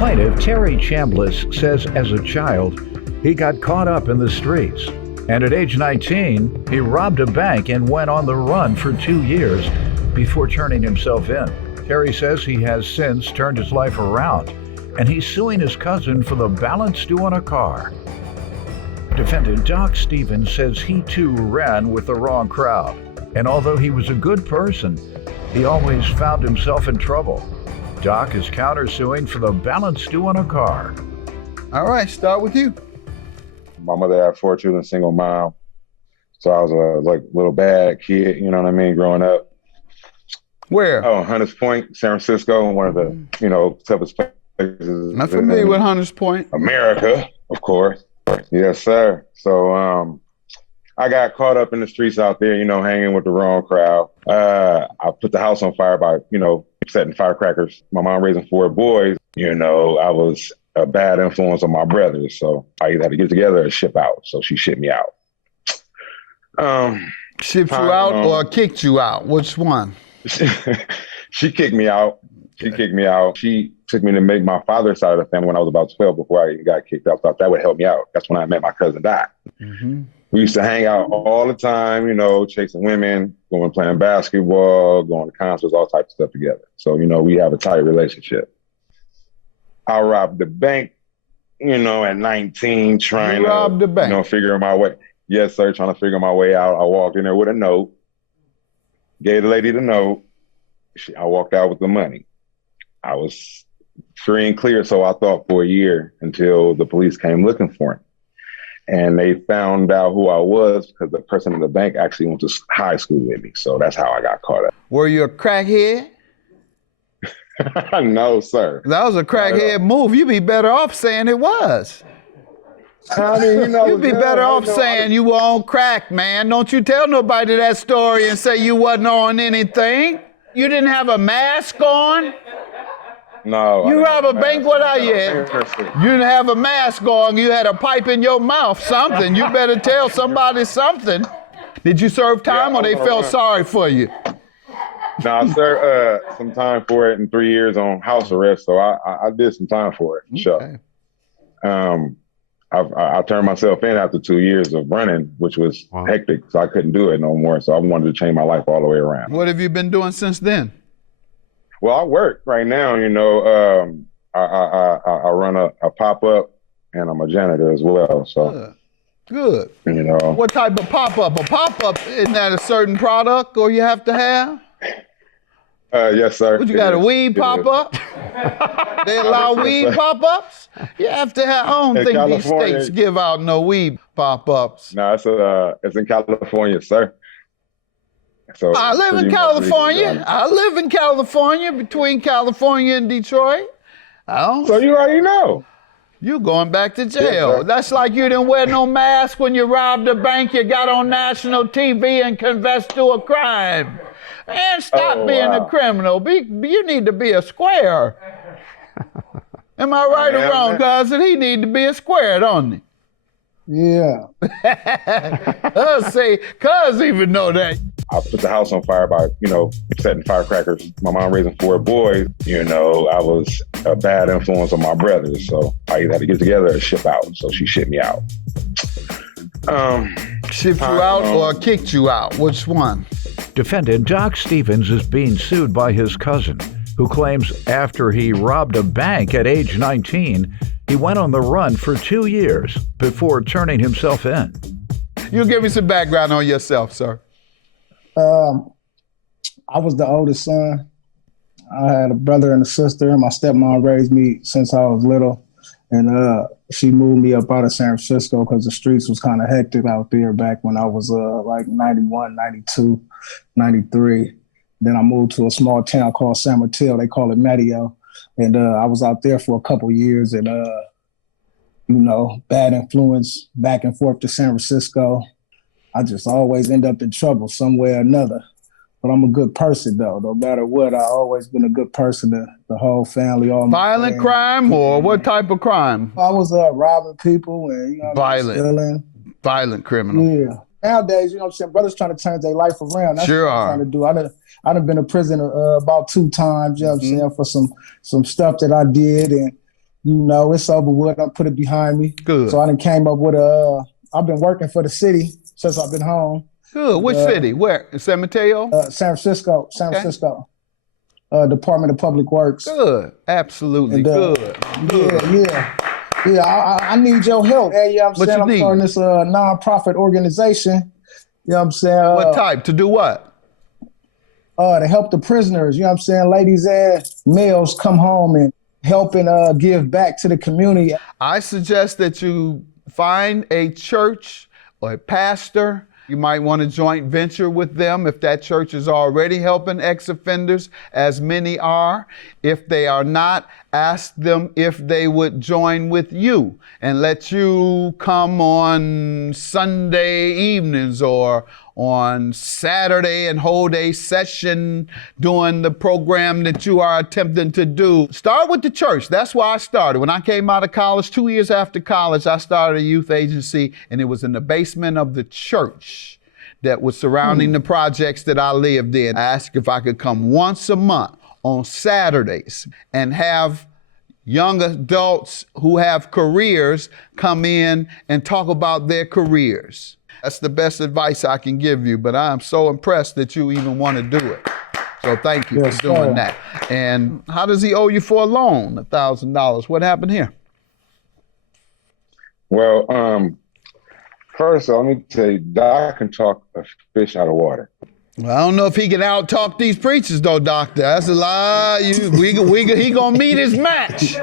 Plaintiff Terry Chambliss says as a child, he got caught up in the streets. And at age 19, he robbed a bank and went on the run for 2 years before turning himself in. Terry says he has since turned his life around, and he's suing his cousin for the balance due on a car. Defendant Doc Stevens says he too ran with the wrong crowd, and although he was a good person, he always found himself in trouble. Doc is countersuing for the balance due on a car. All right, start with you. My mother had 4 children, single mom. So I was a little bad kid, you know what I mean, growing up. Where? Oh, Hunters Point, San Francisco, one of the, toughest places. I'm familiar with Hunters Point. America, of course. Yes, sir. So I got caught up in the streets out there, hanging with the wrong crowd. I put the house on fire by, setting firecrackers. My mom raising 4 boys, I was a bad influence on my brothers. So I either had to get together or ship out. So she shipped me out. Shipped you out or kicked you out? Which one? She kicked me out. She took me to make my father's side of the family when I was about 12 before I even got kicked out. I thought that would help me out. That's when I met my cousin Doc. Mm-hmm. We used to hang out all the time, chasing women, going playing basketball, going to concerts, all types of stuff together. So, we have a tight relationship. I robbed the bank, at 19, trying to figure my way. Yes, sir, trying to figure my way out. I walked in there with a note, gave the lady the note. I walked out with the money. I was free and clear, so I thought, for a year until the police came looking for him. And they found out who I was because the person in the bank actually went to high school with me. So that's how I got caught up. Were you a crackhead? No, sir. That was a crackhead move. You'd be better off saying it was. I mean, you'd be better off saying you were on crack, man. Don't you tell nobody that story and say you wasn't on anything. You didn't have a mask on? No. You robbed a bank, what are you at? You didn't have a mask on, you had a pipe in your mouth, something. You better tell somebody something. Did you serve time or they felt sorry for you? No, I served some time for it in 3 years on house arrest, so I did some time for it, sure. I turned myself in after 2 years of running, which was hectic, so I couldn't do it no more. So I wanted to change my life all the way around. What have you been doing since then? Well, I work right now, I run a pop-up and I'm a janitor as well. So Good. What type of pop-up? A pop-up, isn't that a certain product or you have to have? Yes, sir. What, you got a weed pop-up? They allow weed pop-ups? You have to have, I don't think these states give out no weed pop-ups. No, it's in California, sir. So I live in California. I live in California, between California and Detroit. So you already know. You going back to jail. Yes, that's like you didn't wear no mask when you robbed a bank, you got on national TV and confessed to a crime. Man, stop being a criminal. You need to be a square. Am I right or wrong, cousin? He need to be a square, don't he? Yeah. See, cuz even know that. I put the house on fire by, setting firecrackers. My mom raising 4 boys, I was a bad influence on my brothers. So I either had to get together or ship out. So she shipped me out. Shipped you out or kicked you out? Which one? Defendant Doc Stevens is being sued by his cousin, who claims after he robbed a bank at age 19, he went on the run for 2 years before turning himself in. You give me some background on yourself, sir. I was the oldest son. I had a brother and a sister. My stepmom raised me since I was little. And she moved me up out of San Francisco because the streets was kind of hectic out there back when I was like 91, 92, 93. Then I moved to a small town called San Mateo. They call it Medio. And I was out there for a couple years and, bad influence back and forth to San Francisco. I just always end up in trouble some way or another. But I'm a good person, though. No matter what, I've always been a good person to the whole family. All violent crime or what type of crime? I was robbing people and, stealing. Violent criminal. Yeah. Nowadays, brothers trying to turn their life around. That's sure what I'm trying to do. I done been to prison about 2 times, for some stuff that I did. And, you know, it's over with. I put it behind me. Good. So I done came up with I've been working for the city since I've been home. Good. Which city? Where? In San Mateo? San Francisco. Francisco. Department of Public Works. Good. Absolutely. Good. Yeah, I need your help. Hey, you know what I'm saying? I'm starting this nonprofit organization. You know what I'm saying? What type? To do what? To help the prisoners. You know what I'm saying? Ladies and males come home and help and give back to the community. I suggest that you find a church or a pastor. You might want to joint venture with them if that church is already helping ex-offenders, as many are. If they are not, ask them if they would join with you and let you come on Sunday evenings or on Saturday and hold a session doing the program that you are attempting to do. Start with the church. That's why I started. When I came out of college, 2 years after college, I started a youth agency, and it was in the basement of the church that was surrounding the projects that I lived in. I asked if I could come once a month on Saturdays and have young adults who have careers come in and talk about their careers. That's the best advice I can give you, but I'm so impressed that you even want to do it. So thank you for doing that. And how does he owe you for a loan, $1,000? What happened here? Well, first, let me tell you, Doc can talk a fish out of water. Well, I don't know if he can out-talk these preachers, though, doctor. That's a lie. He gonna meet his match.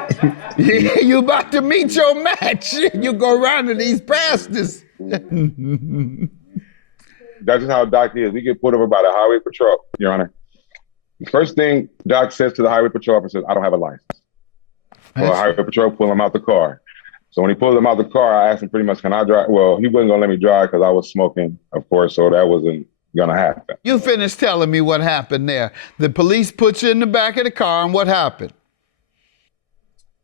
You about to meet your match. You go around to these pastors. That's just how Doc is. We get pulled over by the highway patrol, Your Honor. The first thing Doc says to the highway patrol officer is, I don't have a license. Well, the highway patrol pull him out the car. So when he pulled him out the car, I asked him pretty much, can I drive? Well, he wasn't gonna let me drive because I was smoking, of course, so that wasn't gonna happen. You finished telling me what happened there. The police put you in the back of the car, and what happened?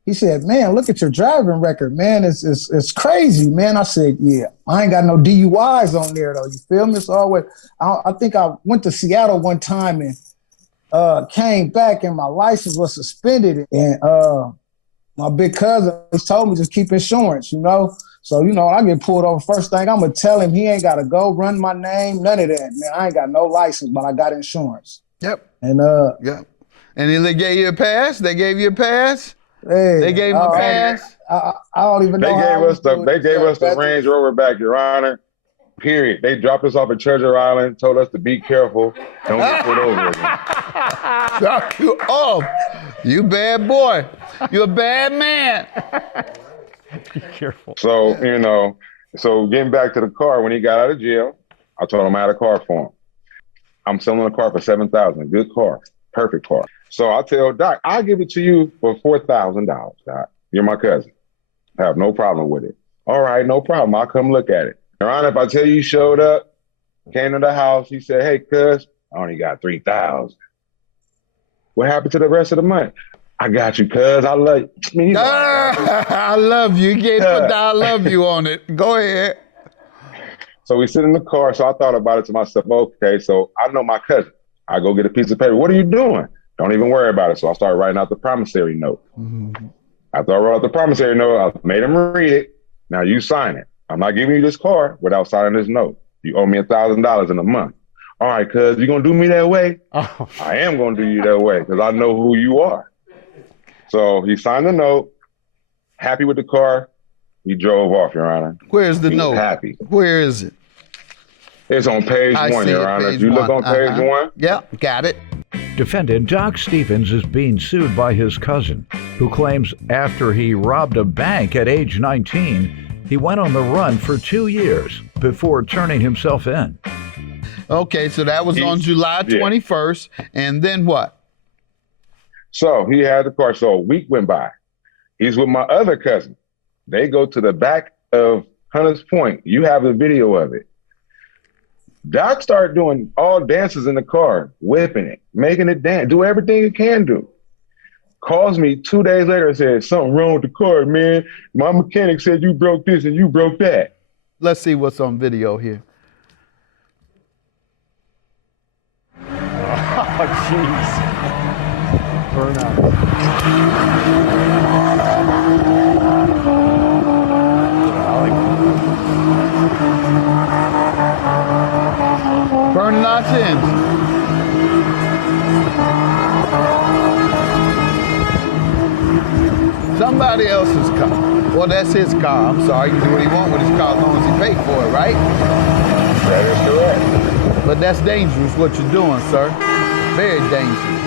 He said, man, look at your driving record, man. It's crazy, man. I said, yeah, I ain't got no DUIs on there, though. You feel me? It's always, I think I went to Seattle one time and came back and my license was suspended. And my big cousin told me just keep insurance, you know? So, you know, I get pulled over. First thing I'm going to tell him, he ain't got to go run my name, none of that. Man, I ain't got no license, but I got insurance. Yep. And yep. And then they gave you a pass? They gave you a pass? Hey, they gave him a pass? I don't even know. They gave us the Range Rover back, Your Honor. Period. They dropped us off at Treasure Island, told us to be careful, don't get pulled over again. Oh, you bad boy. You a bad man. Be careful. So, you know, getting back to the car, when he got out of jail, I told him I had a car for him. I'm selling a car for $7,000. Good car. Perfect car. So I tell Doc, I'll give it to you for $4,000, Doc. You're my cousin. I have no problem with it. All right, no problem. I'll come look at it. Your Honor, if I tell you he showed up, came to the house, he said, hey, cuz, I only got $3,000. What happened to the rest of the money? I got you, cuz. I love you. I mean, I love you. You can't put the I love you on it. Go ahead. So we sit in the car. So I thought about it to myself, okay, so I know my cousin. I go get a piece of paper. What are you doing? Don't even worry about it. So I started writing out the promissory note. Mm-hmm. After I wrote out the promissory note, I made him read it. Now you sign it. I'm not giving you this car without signing this note. You owe me $1,000 in a month. All right, cuz, you gonna do me that way? Oh. I am gonna do you that way because I know who you are. So he signed the note, happy with the car. He drove off, Your Honor. Where's the note? Happy. Where is it? It's on page 1, Your Honor. If you look on page 1. Yep, got it. Defendant Doc Stevens is being sued by his cousin, who claims after he robbed a bank at age 19, he went on the run for 2 years before turning himself in. Okay, so that was on July 21st, and then what? So he had the car. So a week went by. He's with my other cousin. They go to the back of Hunters Point. You have the video of it. Doc started doing all dances in the car, whipping it, making it dance, do everything it can do. Calls me 2 days later and said, something wrong with the car, man. My mechanic said you broke this and you broke that. Let's see what's on video here. Oh, jeez. Burnout. Watch the engine. Somebody else's car. Well, that's his car. I'm sorry. He can do what he wants with his car as long as he paid for it, right? That is correct. But that's dangerous what you're doing, sir. Very dangerous.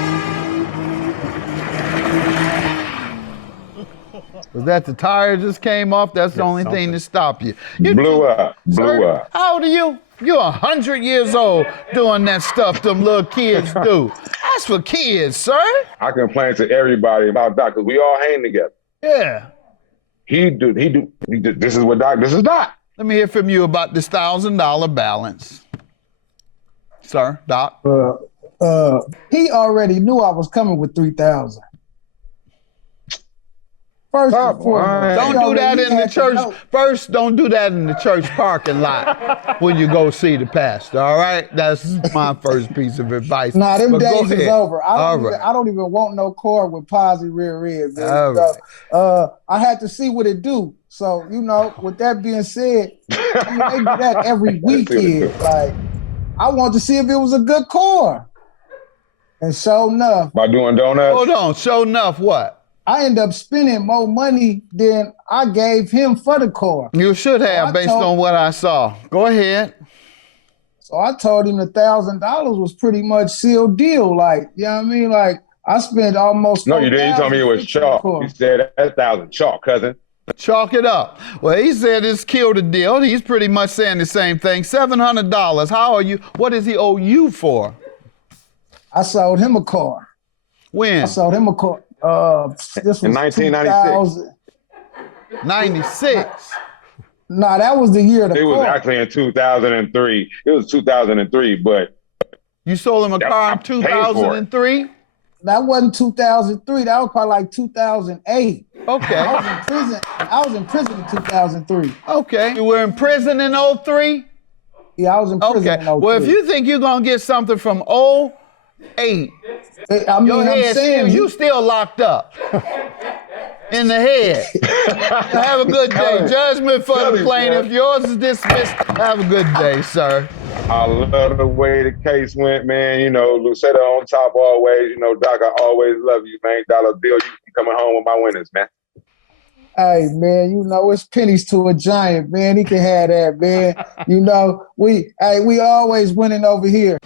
Was that the tire just came off? That's the only thing to stop you. Blew up. Sir, how old are you? You're 100 years old doing that stuff them little kids do. That's for kids, sir. I complain to everybody about Doc because we all hang together. Yeah. He do. This is what Doc. This is Doc. Let me hear from you about this $1,000 balance. Sir, Doc. He already knew I was coming with 3,000. First and foremost, Don't do that in the church. First, don't do that in the church parking lot when you go see the pastor, all right? That's my first piece of advice. Nah, them But go days is ahead. over. I right. don't even want no car with posi rear ends. All right. I had to see what it do. So, with that being said, they do that every weekend. Like, I want to see if it was a good car. And sure enough. By doing donuts? Hold on. Sure enough, what? I end up spending more money than I gave him for the car. You should have, based on what I saw. Go ahead. So I told him $1,000 was pretty much sealed deal. Like, you know what I mean? Like, I spent almost. No, you didn't. You told me it was chalk. You said that's 1,000 chalk, cousin. Chalk it up. Well, he said it's killed the deal. He's pretty much saying the same thing. $700. How are you? What does he owe you for? I sold him a car. When? I sold him a car. This was in 1996. 96. Nah, that was the year of the car. It was actually in 2003. It was 2003, but. You sold him a car in 2003? That wasn't 2003. That was probably like 2008. Okay. I was in prison in 2003. Okay. You were in prison in 03? Yeah, I was in prison in 03. Well, if you think you're going to get something from 08, I mean, you still locked up in the head. Have a good day. Judgment for the plaintiff. Yours is dismissed. Have a good day, sir. I love the way the case went, man. Lucetta on top always. Doc, I always love you, man. Dollar bill, you coming home with my winners, man. Hey, man, it's pennies to a giant, man. He can have that, man. We always winning over here.